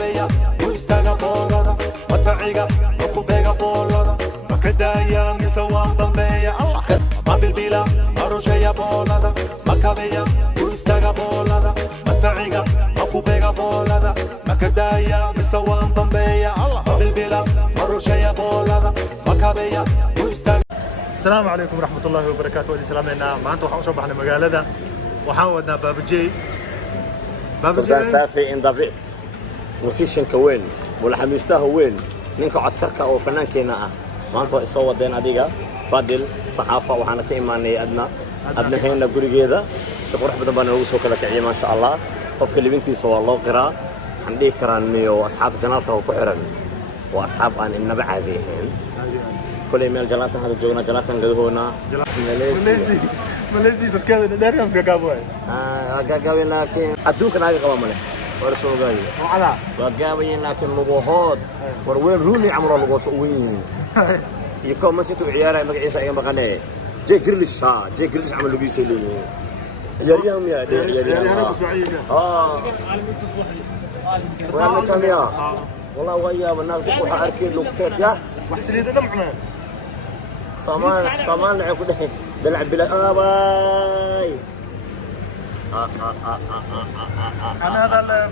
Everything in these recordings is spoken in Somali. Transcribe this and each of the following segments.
makabeya u istaaga boolada mataciga ku beega boolada makadaya mise waan dambeeya ma bilbila marusheeya boolada makabeya u istaaga boolada mataciga ku beega boolada makadaya mise waan dambeeya ma bilbila marusheeya boolada makabeya u istaaga. السلام عليكم ورحمة الله وبركاته. ودي سلامنا ما أنتم حوشوا بحنا مقالة وحاولنا بابجي سلطان سافي إن ضبيط موسيشن كوين ولا حميسته وين نينكو عدكركا أو فنان كينا ما أنتم إصوات دين عديقة فاضل صحافة وحنا كإيماني أدنى هنا قريقي ذا سقرح بدبانا وسو كذا كعية ما شاء الله قف كل بنتي سوى الله قراء حندي كراني وأصحاب جنالك وكحرن وأصحاب أن النبع هذه كل يوم جلاتنا هذا جونا جلاتنا اللي هنا ماليزي تذكر داري أمس كابوي قاوي لكن أدوك ناقي قوامله ورسول قاي وعلى قاوي لكن لغوهات وروين روني عمره لغوت وين يكون مسيتو عياله مقعيسه ايام بقناه جي جرلش جي جرلش عمل لغيس لي عياليهم يا عياليهم وانا كم يا والله ويا الناس بتروح اركيد لوقتات يا وحسيت دمعنا صامان لعب كده بلعب بلا باي انا هذا اللي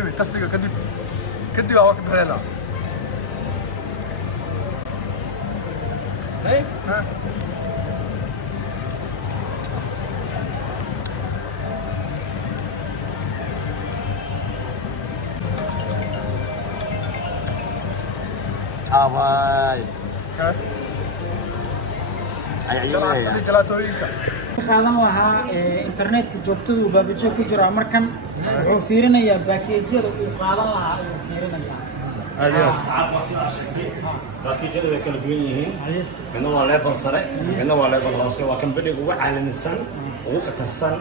دبي تصدق كدي واقف هنا ايه ها باي qaadan lahaa internetka joogtada uu baabajo ku jira markan wuxuu fiirinayaa baakeejyada uu qaadan lahaa ayuu fiirinayaa baakeejyada way kala duwan yihiin midna waa level sare midna waa level hoose waa kan badiga ugu caalamisan ugu qatarsan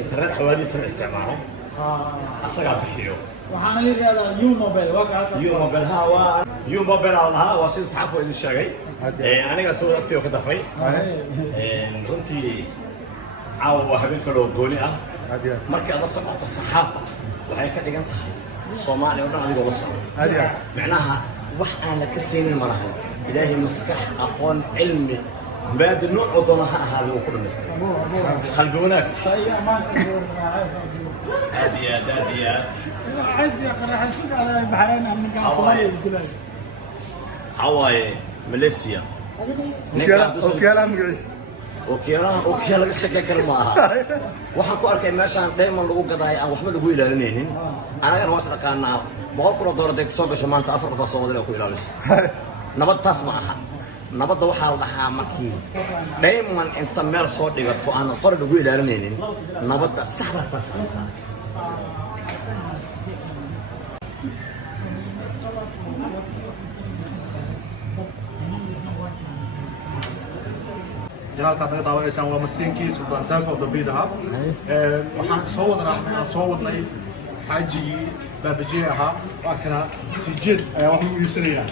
internet xawaadiisa isticmaalo asagaa bixiyo waxaana la yiraahdaa U-Mobile waa U-Mobile waa sida saxaafo idin sheegay aniga soo aftiyo ka dafay runtii caawa habeen kaloo gooni ah marka la socoto saxaafa waxay ka dhigan tahay Soomaaliya oo dhan adigoo la socdo macnaha wax aan la ka siinin malaha ilaahay maskax aqoon cilmi baad nooc doona ha ahaado ku dhameystay qalbi wanaag هادية عايز يقرا حسك على البحرين من قاعد هاواي ماليزيا اوكيالا مقعيس اوكيالا شكل كلمه waxaan ku arkay meeshaan diamond lagu gadahay aan waxba lagu ilaalinaynin anaga waas dhaqaanaa $100 ay soo gashay maanta 4 qof Soomaali ku ilaaliso nabad taas ma aha nabadda waxaa la dhahaa markii diamond inta meel soo dhigato aan qor lagu ilaalinaynin nabadda saxda taas جلالك هذا طاوع إنسان ومسكينكي سلطان سافي وضبيط ها وحن صوت رحنا صوت لي حاجي بابجيها وأكنا سجد وحن يسرينا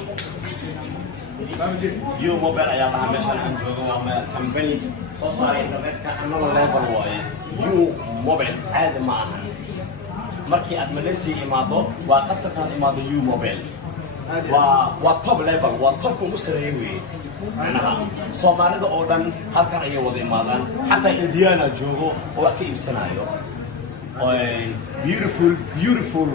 بابجي U-Mobile ayaa lahaa meeshaan aan joogo waa company soo saaray internetka annaga level waaye U-Mobile caadi ma ahan markii aad Malaysia imaado waa qasab inaad imaado U-Mobile waa top level waa top ugu sareeyay weeye macnaha Soomaalida oo dhan halkan ayay wada imaadaan xataa Indiana joogo oo wax ka iibsanayo beautiful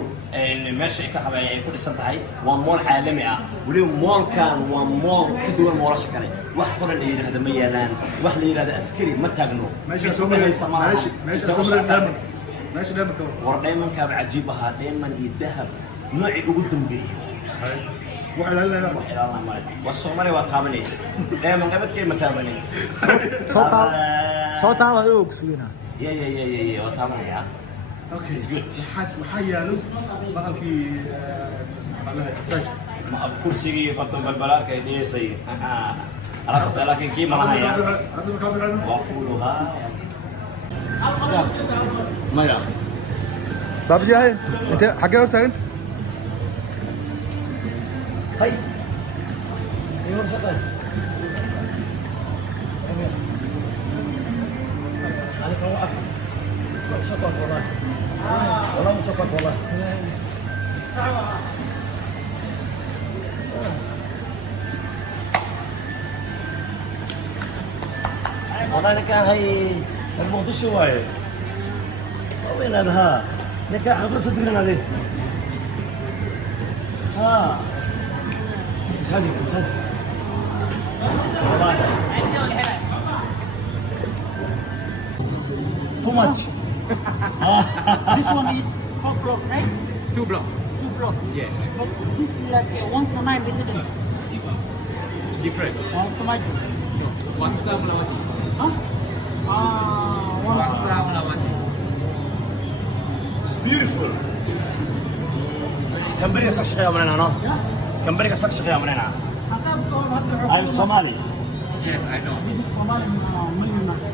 meesha ay ka habeeyay ay ku dhisan tahay waa mool caalami ah waliba moolkan waa mool ka duwan moolasha kale wax qoran ay yiraahdo ma yeelaan wax la yiraahdo askari ma taagno ماشي دائما war diamond-ka cajiib ah diamond iyo dahab nooci ugu dambeeyay والصومالي واتامنيس دائما قبل كلمة تامنين صوت على يوك سوينا يا واتامني يا اوكي it's good محيا لوس بقالكي على السجن ما كرسي فتن بالبلاك دي سي على لكن كي ما هي وفولها ما يا بابجي هاي انت حاجه قلتها انت هاي يور شغال عليك هو شكرا والله والله شكرا والله والله نكاح هي الموضوع شوية وين هذا نكاح حفل صدقنا عليه ها مساعدك والله too much This one is 4 block, right? 2 block. 2 block. Yeah. But this is like once a night residence. Different. Once a night. Wangsa Mulawati. Huh? One. Wangsa Mulawati. It's beautiful كم بريك سكش يا مرينا no كم بريك سكش يا مرينا I'm Somali Yes, I know. This is Somali millionaire.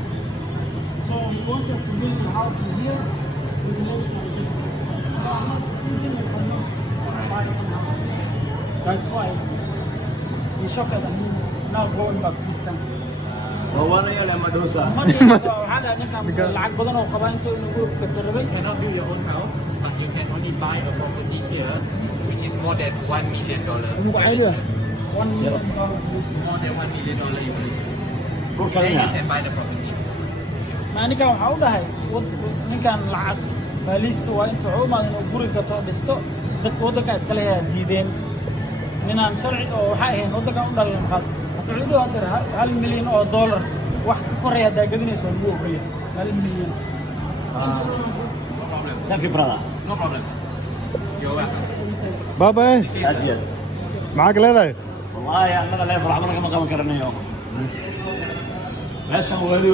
So we wanted to build a house in here with the next one. That's why we shocked and he's now going back this country. هو أنا يا لما دوسة هذا نكمل العقد بدنا وقبائل انتوا نقول كتربي. You cannot build your own house, but you can only buy a property here, which is more than $1 million. مو عادي. 1 million. More than $1 million you will. كل Then you كلامنا can buy the property. ما ninkan waxaa u dhahay ninkan lacag baaliista waa inta cuumaad inuu guri gato dhisto dadka waddanka iskale ayaa diideen ninaan sharci oo waxaa ahayn waddankan u dhalan qaad sacuudi waa dir $1 milyan wax ka koreya haddaa gadinayso waa lagu ogolya $1 milyan thank you brother No problem. You're welcome. بابا ايه أزيد معاك ليلى والله يا أنا لا يفرح منك ما قام كرني يوم بس هو والي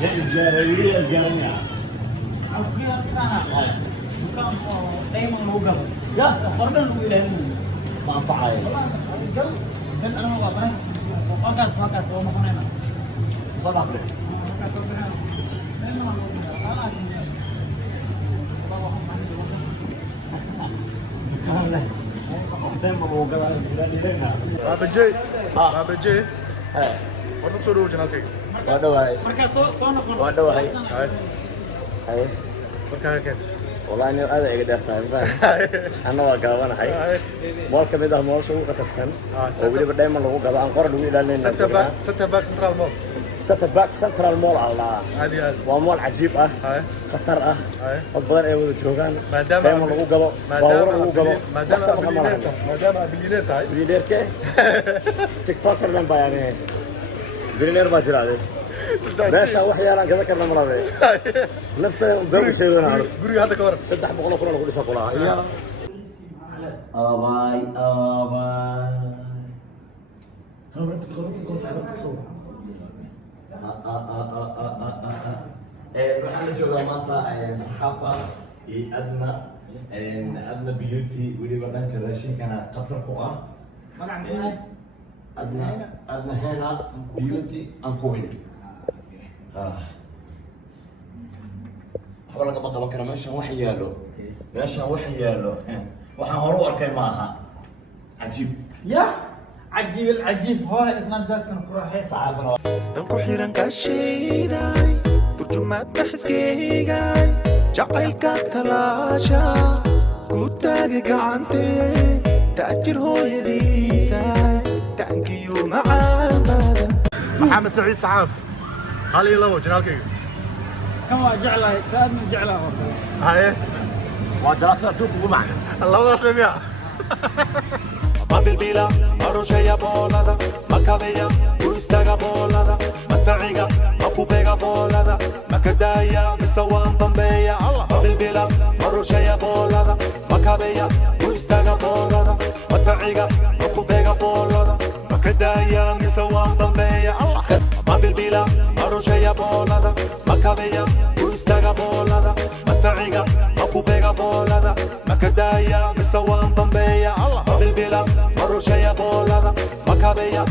يا إزجاري يا إزجاري دايما هو قبل يا فردا هو إلى ما فعل kan ano ba ba wakas o makunena صدق بابا جي بابا جي horta soo dhawo janaalkayga ودواي marka soo noqon ودواي hay هاي markaa keen والله أنا هذا يقدر تايم أنا وقاونا هاي مول كمية مول شو قتسن وبيجي بدايما لو قاعد أنقر لو إلى لين سنتا باك سنترال مول ستباك سنترال مول الله عادي عادي ومول عجيب هاي خطر هاي قد بدر أيوة جوجان maadaama دايما لو قاعد باور لو قاعد maadaama bilyaneer tahay بيلير كه تيك توكر لين بيانه بيلير باجر هذا بس وحيانا كذا كنا مرضي نفته دور شيء أنا عارف guriga hadda ka waran سدح بقولنا كنا نقول سقولها هي أباي خبرتك waxaan joogaa maanta saxaafa iyo adna beauty weliba dhanka raashinkana khatar ku ah adna hena beauty and coin waxba lagama qaban kara meeshaan wax yaalo waxaan hore u arkay ma aha cajiib ya عجيب العجيب هو اسناب جالسن كروحي saxaafana danku xiran kaashayday turjumaadka xiskeygaay jacaylka talaasha ku taagi gacantee taajir hooyadiisaay taankiyo macaan badan maxamed saciid saxaaf hal iyo labo janaalkayga كما جعلها ساد من جعلها غرفة haye waa jaraadka adduunka ugu macaan labadaas lemiya ma bilbila ma rusheeya boolada ma kabeya u istaaga boolada madfaciga ma ku beega boolada ma ka daaya mise waan bambeeya ma bilbila ma rusheeya boolada ma kabeya u istaaga boolada madfaciga ma ku beega boolada ma ka daaya mise waan bambeeya ma bilbila ma rusheeya boolada ma kabeya u istaaga boolada madfaciga ma ku beega boolada ma ka daaya mise waan bambeeya ma bilbila ma rusheeya boolada ma kabeya